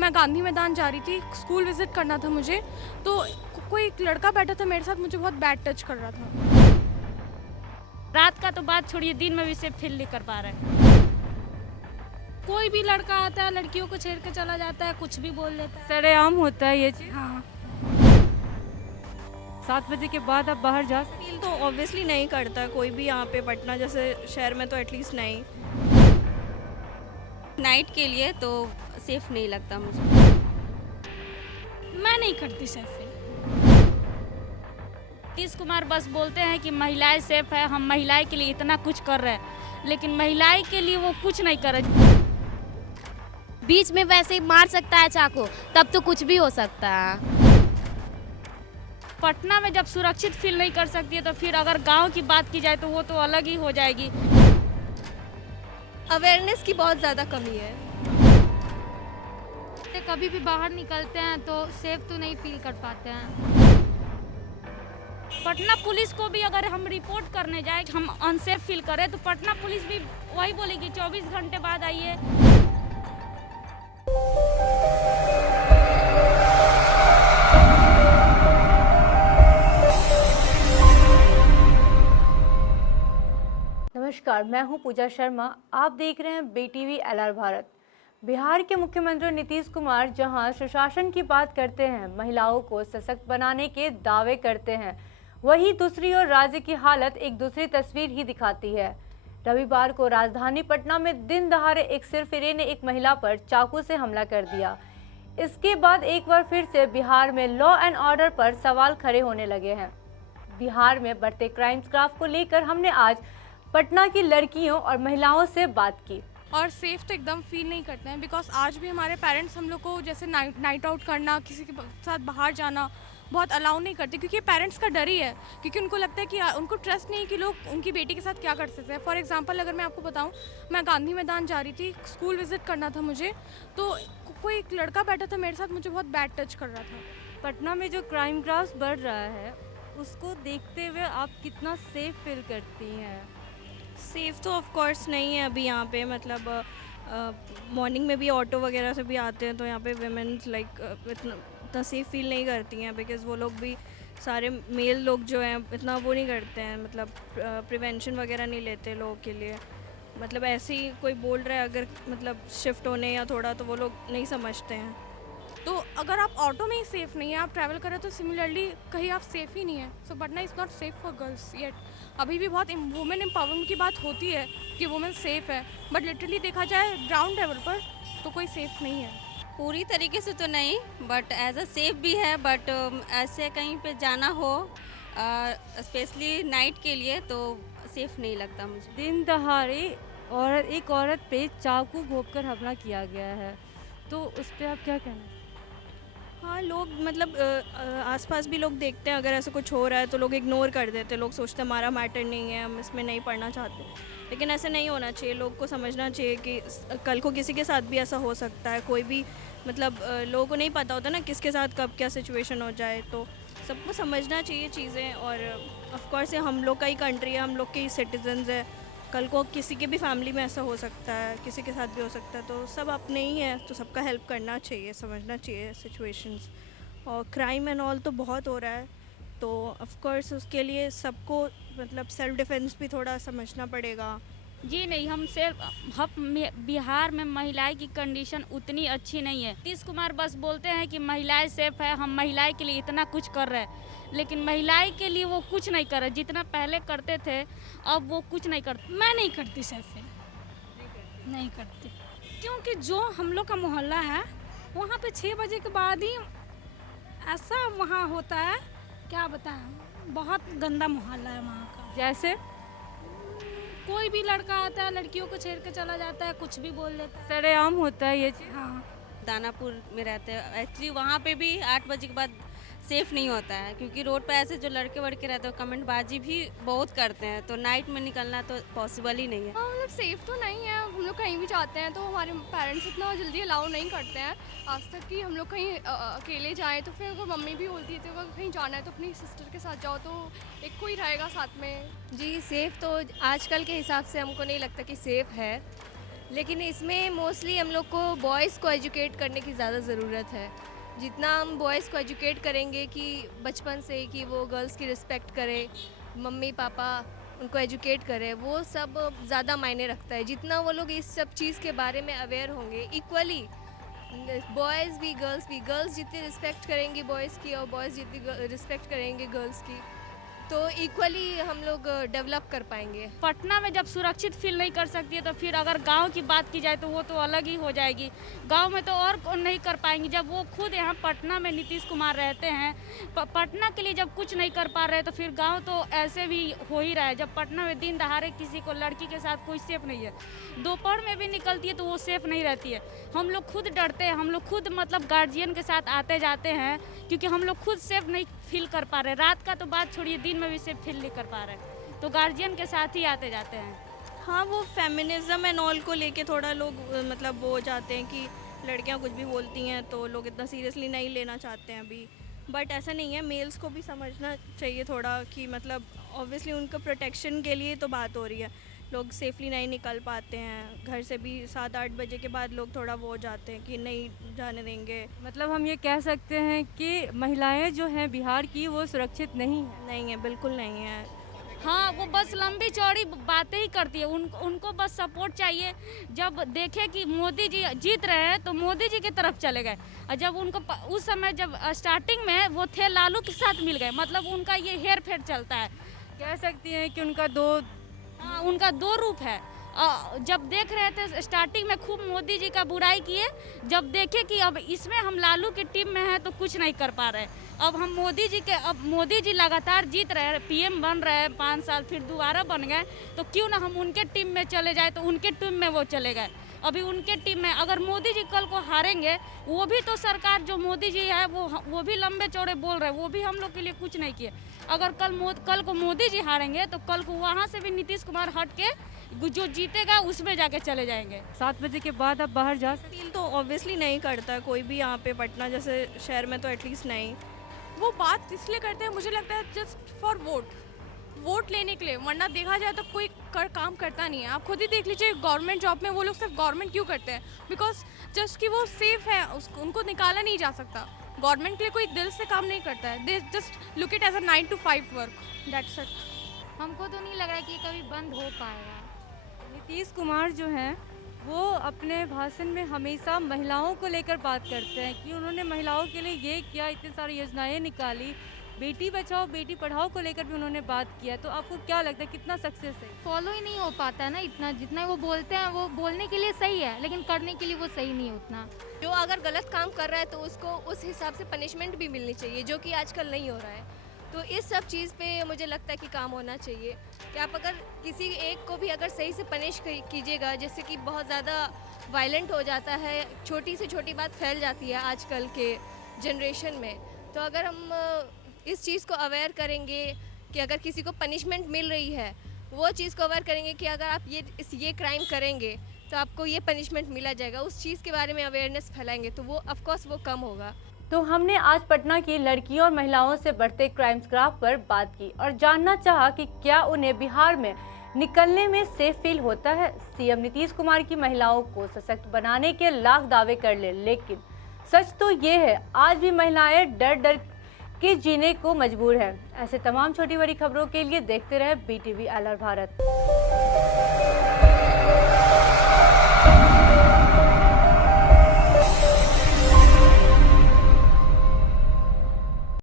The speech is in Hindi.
मैं गांधी मैदान जा रही थी, स्कूल विज़िट करना था मुझे, तो कोई एक लड़का बैठा था मेरे साथ, मुझे बहुत बैड टच कर रहा था। रात का तो बात छोड़िए, दिन में भी सेफ फील नहीं कर पा रहे हैं। कोई भी लड़का आता है लड़कियों को छेड़ के चला जाता है, कुछ भी बोल देता है। सरेआम होता है ये चीज़। हाँ, 7 बजे के बाद आप बाहर जा सकते फील तो ऑब्वियसली नहीं करता कोई भी यहाँ पे, पटना जैसे शहर में तो एटलीस्ट नहीं। नाइट के लिए तो सेफ नहीं लगता मुझे। मैं नहीं करती सेफ फील। नीतीश कुमार बस बोलते हैं कि महिलाएं सेफ है, हम महिलाएं के लिए इतना कुछ कर रहे हैं, लेकिन महिलाएं के लिए वो कुछ नहीं कर रहे। बीच में वैसे ही मार सकता है चाकू, तब तो कुछ भी हो सकता है। पटना में जब सुरक्षित फील नहीं कर सकती है, तो फिर अगर गांव की बात की जाए तो वो तो अलग ही हो जाएगी। अवेयरनेस की बहुत ज़्यादा कमी है। कभी भी बाहर निकलते हैं तो सेफ तो नहीं फील कर पाते हैं। पटना पुलिस को भी अगर हम रिपोर्ट करने जाए हम अनसेफ फील करें, तो पटना पुलिस भी वही बोलेगी 24 घंटे बाद आइए। नमस्कार, मैं हूं पूजा शर्मा। आप देख रहे हैं BTV LR भारत। बिहार के मुख्यमंत्री नीतीश कुमार जहां सुशासन की बात करते हैं, महिलाओं को सशक्त बनाने के दावे करते हैं, वहीं दूसरी ओर राज्य की हालत एक दूसरी तस्वीर ही दिखाती है। रविवार को राजधानी पटना में दिन दहाड़े एक सिरफिरे ने एक महिला पर चाकू से हमला कर दिया। इसके बाद एक बार फिर से बिहार में लॉ एंड ऑर्डर पर सवाल खड़े होने लगे हैं। बिहार में बढ़ते क्राइम ग्राफ को लेकर हमने आज पटना की लड़कियों और महिलाओं से बात की। और सेफ तो एकदम फील नहीं करते हैं, बिकॉज आज भी हमारे पेरेंट्स हम लोग को जैसे नाइट आउट करना, किसी के साथ बाहर जाना बहुत अलाउ नहीं करते, क्योंकि पेरेंट्स का डर ही है, क्योंकि उनको लगता है कि उनको ट्रस्ट नहीं है कि लोग उनकी बेटी के साथ क्या कर सकते हैं। फॉर एग्जांपल अगर मैं आपको बताऊं, मैं गांधी मैदान जा रही थी, स्कूल विज़िट करना था मुझे, तो कोई एक लड़का बैठा था मेरे साथ, मुझे बहुत बैड टच कर रहा था। पटना में जो क्राइम ग्राफ बढ़ रहा है उसको देखते हुए आप कितना सेफ फील करती हैं? सेफ तो ऑफ कोर्स नहीं है अभी यहाँ पे, मतलब मॉर्निंग में भी ऑटो वगैरह से भी आते हैं तो यहाँ पे वेमेंस लाइक इतना सेफ फील नहीं करती हैं, बिकॉज़ वो लोग भी सारे मेल लोग जो हैं इतना वो नहीं करते हैं, मतलब प्रिवेंशन वगैरह नहीं लेते लोगों के लिए। मतलब ऐसे ही कोई बोल रहा है अगर मतलब शिफ्ट होने या थोड़ा, तो वो लोग नहीं समझते हैं। तो अगर आप ऑटो में ही सेफ नहीं है, आप ट्रैवल करें, तो सिमिलरली कहीं आप सेफ ही नहीं है। So Patna is not safe for girls yet. अभी भी बहुत वुमेन एम्पावरमेंट की बात होती है कि वुमेन सेफ है, बट लिटरली देखा जाए ग्राउंड लेवल पर तो कोई सेफ नहीं है। पूरी तरीके से तो नहीं, बट एज अ सेफ भी है, बट ऐसे कहीं पे जाना हो स्पेशली नाइट के लिए तो सेफ नहीं लगता मुझे। दिन दहाड़े एक औरत पे चाकू घोंपकर हमला किया गया है, तो उस पर आप क्या कहना? हाँ, लोग मतलब आसपास भी लोग देखते हैं अगर ऐसा कुछ हो रहा है तो लोग इग्नोर कर देते हैं, लोग सोचते हैं हमारा मैटर नहीं है, हम इसमें नहीं पढ़ना चाहते, लेकिन ऐसा नहीं होना चाहिए। लोग को समझना चाहिए कि कल को किसी के साथ भी ऐसा हो सकता है, कोई भी मतलब लोगों को नहीं पता होता ना किसके साथ कब क्या सिचुएशन हो जाए, तो सबको समझना चाहिए चीज़ें। और ऑफ कोर्स ये हम लोग का ही कंट्री है, हम लोग के ही सिटीजन्स है, कल को किसी के भी फैमिली में ऐसा हो सकता है, किसी के साथ भी हो सकता है, तो सब अपने ही हैं, तो सबका हेल्प करना चाहिए, समझना चाहिए सिचुएशंस। और क्राइम एंड ऑल तो बहुत हो रहा है, तो ऑफ कोर्स उसके लिए सबको मतलब सेल्फ डिफेंस भी थोड़ा समझना पड़ेगा। जी नहीं, बिहार में महिलाएं की कंडीशन उतनी अच्छी नहीं है। नीतीश कुमार बस बोलते हैं कि महिलाएं सेफ है, हम महिलाएं के लिए इतना कुछ कर रहे हैं, लेकिन महिलाएं के लिए वो कुछ नहीं कर रहे। जितना पहले करते थे अब वो कुछ नहीं करते। मैं नहीं करती सेफ फील, नहीं करती, क्योंकि जो हम लोग का मोहल्ला है वहाँ पे 6 बजे के बाद ही ऐसा वहाँ होता है, क्या बताएं, बहुत गंदा मोहल्ला है वहाँ का। जैसे कोई भी लड़का आता है लड़कियों को छेड़ के चला जाता है, कुछ भी बोल देता है। सरेआम होता है ये चीज़। हाँ, दानापुर में रहते हैं एक्चुअली, वहाँ पे भी 8 बजे के बाद सेफ नहीं होता है, क्योंकि रोड पे ऐसे जो लड़के वड़के रहते हैं कमेंटबाजी भी बहुत करते हैं, तो नाइट में निकलना तो पॉसिबल ही नहीं है। हाँ, मतलब सेफ तो नहीं है। हम लोग कहीं भी जाते हैं तो हमारे पेरेंट्स इतना जल्दी अलाउ नहीं करते हैं आज तक कि हम लोग कहीं अकेले जाएं, तो फिर अगर मम्मी भी बोलती है तो अगर कहीं जाना है तो अपनी सिस्टर के साथ जाओ, तो एक कोई रहेगा साथ में। जी, सेफ़ तो आजकल के हिसाब से हमको नहीं लगता कि सेफ़ है, लेकिन इसमें मोस्टली हम लोग को बॉयज़ को एजुकेट करने की ज़्यादा ज़रूरत है। जितना हम बॉयज़ को एजुकेट करेंगे कि बचपन से कि वो गर्ल्स की रिस्पेक्ट करें, मम्मी पापा उनको एजुकेट करें, वो सब ज़्यादा मायने रखता है। जितना वो लोग इस सब चीज़ के बारे में अवेयर होंगे, इक्वली बॉयज़ भी गर्ल्स जितनी रिस्पेक्ट करेंगी बॉयज़ की और बॉयज़ जितनी रिस्पेक्ट करेंगे गर्ल्स की, तो इक्वली हम लोग डेवलप कर पाएंगे। पटना में जब सुरक्षित फील नहीं कर सकती है तो फिर अगर गांव की बात की जाए तो वो तो अलग ही हो जाएगी। गांव में तो और नहीं कर पाएंगी जब वो खुद यहाँ पटना में नीतीश कुमार रहते हैं। पटना के लिए जब कुछ नहीं कर पा रहे तो फिर गांव तो ऐसे भी हो ही रहा है। जब पटना में दिन दहाड़े किसी को लड़की के साथ कोई सेफ नहीं है, दोपहर में भी निकलती है तो वो सेफ नहीं रहती है। हम लोग खुद डरते हैं, हम लोग खुद मतलब गार्जियन के साथ आते जाते हैं क्योंकि हम लोग खुद सेफ नहीं फील कर पा रहे। रात का तो बात छोड़िए, दिन में भी सेफ फील नहीं कर पा रहे, तो गार्जियन के साथ ही आते जाते हैं। हाँ, वो फेमिनिज्म एंड ऑल को लेके थोड़ा लोग मतलब वो हो जाते हैं कि लड़कियां कुछ भी बोलती हैं तो लोग इतना सीरियसली नहीं लेना चाहते हैं अभी। बट ऐसा नहीं है, मेल्स को भी समझना चाहिए थोड़ा कि मतलब ऑब्वियसली उनका प्रोटेक्शन के लिए तो बात हो रही है। लोग सेफली नहीं निकल पाते हैं घर से भी, 7-8 बजे के बाद लोग थोड़ा वो हो जाते हैं कि नहीं जाने देंगे। मतलब हम ये कह सकते हैं कि महिलाएं जो हैं बिहार की वो सुरक्षित नहीं हैं। नहीं है, बिल्कुल नहीं है। हाँ, वो बस लंबी चौड़ी बातें ही करती है। उनको बस सपोर्ट चाहिए। जब देखे कि मोदी जी जीत रहे हैं तो मोदी जी की तरफ चले गए, और जब उनको उस समय जब स्टार्टिंग में वो थे लालू के साथ मिल गए, मतलब उनका ये हेर फेर चलता है। कह सकती हैं कि उनका दो रूप है। जब देख रहे थे स्टार्टिंग में खूब मोदी जी का बुराई किए, जब देखे कि अब इसमें हम लालू की टीम में हैं तो कुछ नहीं कर पा रहे। अब मोदी जी लगातार जीत रहे हैं, पीएम बन रहे हैं 5 साल, फिर दोबारा बन गए, तो क्यों ना हम उनके टीम में चले जाए। तो उनके टीम में वो चले गए। अभी उनके टीम में अगर मोदी जी कल को हारेंगे, वो भी तो सरकार जो मोदी जी है वो भी लंबे चौड़े बोल रहे हैं, वो भी हम लोग के लिए कुछ नहीं किए। अगर कल को मोदी जी हारेंगे तो कल को वहाँ से भी नीतीश कुमार हट के जो जीतेगा उसमें जाके चले जाएंगे। 7 बजे के बाद आप बाहर जा सकते फील तो ऑब्वियसली नहीं करता कोई भी यहाँ पे, पटना जैसे शहर में तो एटलीस्ट नहीं। वो बात इसलिए करते हैं, मुझे लगता है जस्ट फॉर वोट लेने के लिए, वरना देखा जाए तो कोई काम करता नहीं है। आप खुद ही देख लीजिए गवर्नमेंट जॉब में वो लोग सिर्फ गवर्नमेंट क्यों करते हैं, बिकॉज जस्ट कि वो सेफ है, उनको निकाला नहीं जा सकता। गवर्नमेंट के लिए कोई दिल से काम नहीं करता है, they just look it as a 9 to 5 work, that's it. हमको तो नहीं लग रहा है कि ये कभी बंद हो पाएगा। नीतीश कुमार जो हैं वो अपने भाषण में हमेशा महिलाओं को लेकर बात करते हैं कि उन्होंने महिलाओं के लिए ये किया, इतनी सारी योजनाएं निकाली, बेटी बचाओ बेटी पढ़ाओ को लेकर भी उन्होंने बात किया। तो आपको क्या लगता है कितना सक्सेस है? फॉलो ही नहीं हो पाता है ना इतना, जितना वो बोलते हैं वो बोलने के लिए सही है, लेकिन करने के लिए वो सही नहीं उतना। जो अगर गलत काम कर रहा है तो उसको उस हिसाब से पनिशमेंट भी मिलनी चाहिए, जो कि आजकल नहीं हो रहा है। तो इस सब चीज़ पे मुझे लगता है कि काम होना चाहिए कि आप अगर किसी एक को भी अगर सही से पनिश कीजिएगा, जैसे कि बहुत ज़्यादा वायलेंट हो जाता है, छोटी से छोटी बात फैल जाती है आजकल के जनरेशन में। तो अगर हम इस चीज़ को अवेयर करेंगे कि अगर किसी को पनिशमेंट मिल रही है, वो चीज़ को अवेयर करेंगे कि अगर आप ये क्राइम करेंगे तो आपको ये पनिशमेंट मिला जाएगा, उस चीज़ के बारे में अवेयरनेस फैलाएंगे तो वो ऑफकोर्स वो कम होगा। तो हमने आज पटना की लड़कियों और महिलाओं से बढ़ते क्राइम्स ग्राफ पर बात की और जानना चाहा कि क्या उन्हें बिहार में निकलने में सेफ फील होता है। सीएम नीतीश कुमार की महिलाओं को सशक्त बनाने के लाख दावे कर ले, लेकिन सच तो ये है आज भी महिलाएं डर डर के जीने को मजबूर हैं। ऐसे तमाम छोटी बड़ी खबरों के लिए देखते रहे BTV LR भारत।